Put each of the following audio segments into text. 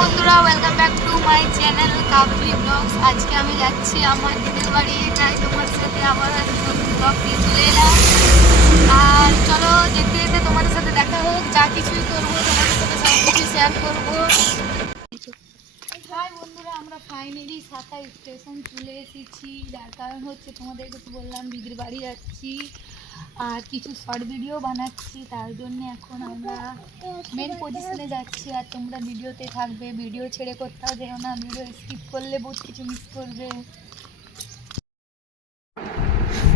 বন্ধুরা, welcome back to my channel কাবলি blogs. আজকে আমি যাচ্ছি আমার দিদির বাড়ি, তাই তোমার সাথে আবার ব্লগ নিয়ে চলে এলাম। আর চলো যেতে যেতে তোমাদের সাথে দেখা হোক, যা কিছুই করবো তোমাদের সাথে সব কিছু শেয়ার করবো। হাই বন্ধুরা, আমরা ফাইনালি সাতা স্টেশন চলে এসেছি। যার কারণ হচ্ছে তোমাদেরকে তো বললাম দিদির বাড়ি যাচ্ছি আর কিছু শর্ট ভিডিও বানাচ্ছি, তার জন্য এখন আমরা মেন পজিশনে যাচ্ছি। আর তোমরা ভিডিওতে থাকবে, ভিডিও ছেড়ে কোথাও যেও না, ভিডিও স্কিপ করলে বহুত কিছু মিস করবে।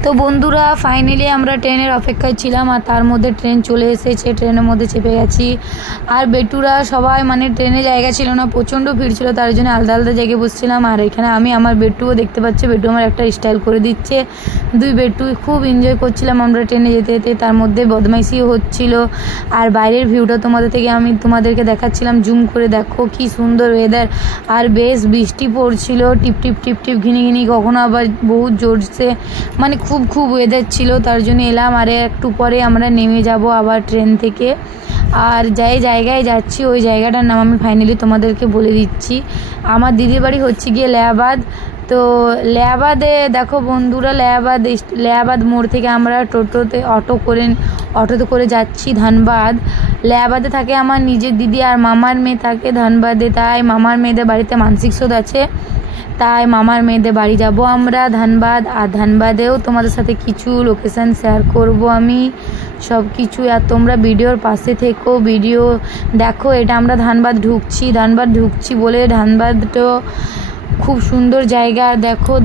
তো বন্ধুরা, ফাইনালি আমরা ট্রেনের অপেক্ষায় ছিলাম আর তার মধ্যে ট্রেন চলে এসেছে। ট্রেনের মধ্যে চেপে গেছি আর বেটুরা সবাই ট্রেনে জায়গা ছিল না, প্রচণ্ড ভিড় ছিল, তার জন্য আলাদা আলাদা জায়গায় বসছিলাম। আর এখানে আমি আমার বেটুও দেখতে পাচ্ছি, বেটু আমার একটা স্টাইল করে দিচ্ছে। দুই বেটু খুব এনজয় করছিলাম আমরা ট্রেনে যেতে যেতে, তার মধ্যে বদমাইশিও হচ্ছিল। আর বাইরের ভিউটা তোমাদেরকে দেখাচ্ছিলাম, জুম করে দেখো কি সুন্দর ওয়েদার। আর বেশ বৃষ্টি পড়ছিল, টিপ টিপ টিপ টিপ ঘিনি ঘিনি, কখনো আবার বহুত জোরসে, খুব ওয়েদার ছিল, তার জন্য এলাম। আর একটু পরে আমরা নেমে যাব আবার ট্রেন থেকে। আর জায়গায় যাচ্ছি ওই জায়গাটার নাম আমি ফাইনালি তোমাদেরকে বলে দিচ্ছি। আমার দিদির বাড়ি হচ্ছে গিয়ে লেয়াবাদ। তো লেয়াবাদে দেখো বন্ধুরা, লেয়াবাদ মোড় থেকে আমরা অটোতে করে যাচ্ছি ধানবাদ। লেয়াবাদে থাকে আমার নিজের দিদি আর মামার মেয়ে থাকে ধানবাদে, তাই মামার মেয়েদের বাড়িতে মানসিক শোধ আছে, তাই মামার মেয়েদের বাড়ি যাব আমরা ধানবাদ। আর ধানবাদেও তোমাদের সাথে কিছু লোকেশান শেয়ার করব আমি সব কিছু। আর তোমরা ভিডিওর পাশে থেকো, ভিডিও দেখো। এটা আমরা ধানবাদ ঢুকছি বলে ধানবাদটাও খুব সুন্দর জায়গা। আর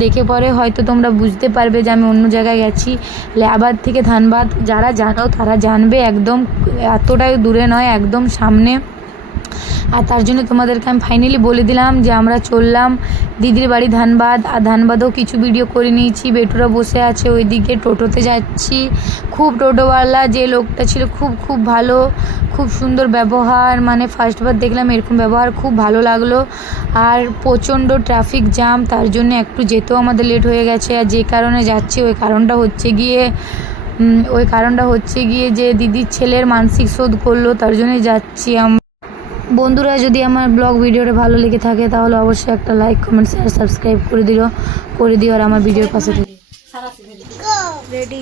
দেখে পরে হয়তো তোমরা বুঝতে পারবে যে আমি অন্য জায়গায় গেছি। লেয়াবাদ থেকে ধানবাদ যারা জানো তারা জানবে, একদম এতটাই দূরে নয়, একদম সামনে। আর তার জন্য তোমাদেরকে আমি ফাইনালি বলে দিলাম যে আমরা চললাম দিদির বাড়ি ধানবাদ। আর ধানবাদেও কিছু ভিডিও করে নিয়েছি, বেটুরা বসে আছে ওইদিকে, টোটোতে যাচ্ছি। খুব টোটোওয়ালা যে লোকটা ছিল খুব ভালো, খুব সুন্দর ব্যবহার, ফার্স্টবার দেখলাম এরকম ব্যবহার, খুব ভালো লাগলো। আর প্রচণ্ড ট্রাফিক জ্যাম, তার জন্য একটু যেতেও আমাদের লেট হয়ে গেছে। আর যে কারণে যাচ্ছি ওই কারণটা হচ্ছে গিয়ে যে দিদির ছেলের মানসিক শোধ করলো, তার জন্যই যাচ্ছি। বন্ধুরা, যদি আমার ব্লগ ভিডিওটা ভালো লেগে থাকে তাহলে অবশ্যই একটা লাইক, কমেন্ট, শেয়ার, সাবস্ক্রাইব করে দিও আর আমার ভিডিওর পাশে থেকে রেডি।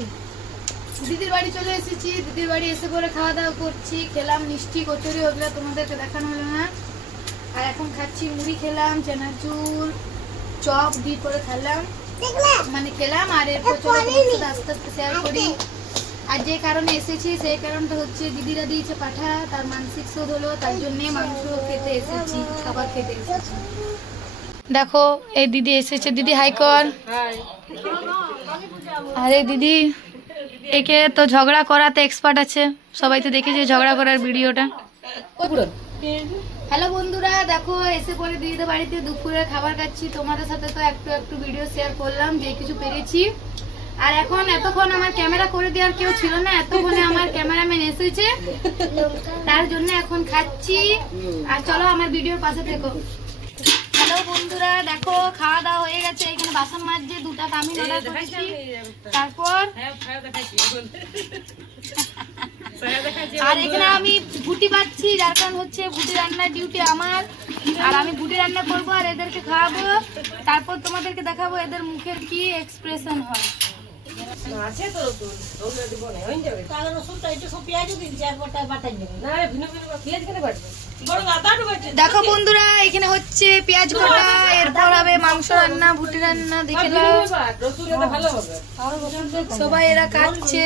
দিদির বাড়ি চলে এসেছি, দিদির বাড়ি এসে পরে খাওয়া দাওয়া করছি। খেলাম মিষ্টি কচুরি, ওগুলো তোমাদেরকে দেখানো হলো না। আর এখন খাচ্ছি মুড়ি, খেলাম চানাচুর, চপ দিয়ে করে খেলাম। আর এরপর চলো আস্তে আস্তে শেয়ার করি। আর যে কারণে এসেছি সেই কারণটা হচ্ছে দিদিরা দিয়েছে পাঠা, তার মানসিক শোধ হলো, তার জন্যে মাংস খেতে এসেছি, খাবার খেতে এসেছি। দেখো এই দিদি এসেছে, দিদি হাই কর। আরে দিদি একে তো ঝগড়া করাতে এক্সপার্ট আছে, সবাই তো দেখেছে ঝগড়া করার ভিডিওটা। হ্যালো বন্ধুরা, দেখো এসে পরে দিদিদের বাড়িতে দুপুরে খাবার খাচ্ছি। তোমাদের সাথে তো একটু ভিডিও শেয়ার করলাম যে কিছু পেরেছি। আর এতক্ষণ আমার ক্যামেরা করে দেওয়ার কেউ ছিল না, এতক্ষণে আমার ক্যামেরাম্যান এসেছে, তার জন্য এখন খাচ্ছি। আর চলো আমার ভিডিওর পাশে থেকো। হ্যালো বন্ধুরা, দেখো খাওয়া দাওয়া হয়ে গেছে। এখানে বাসন মাজছে, 2টা কামিন অর্ডার করেছি। তারপর আর এখানে আমি বুটি পাচ্ছি, যার কারণ হচ্ছে বুটি রান্নার ডিউটি আমার। আর আমি বুটি রান্না করবো আর এদেরকে খাওয়াবো, তারপর তোমাদেরকে দেখাবো এদের মুখের কি এক্সপ্রেশন হয়। দেখো বন্ধুরা, এখানে হচ্ছে পেঁয়াজ কাটা, এরপর হবে মাংস রান্না, ভুটি রান্না, দেখে সবাই এরা কাটছে।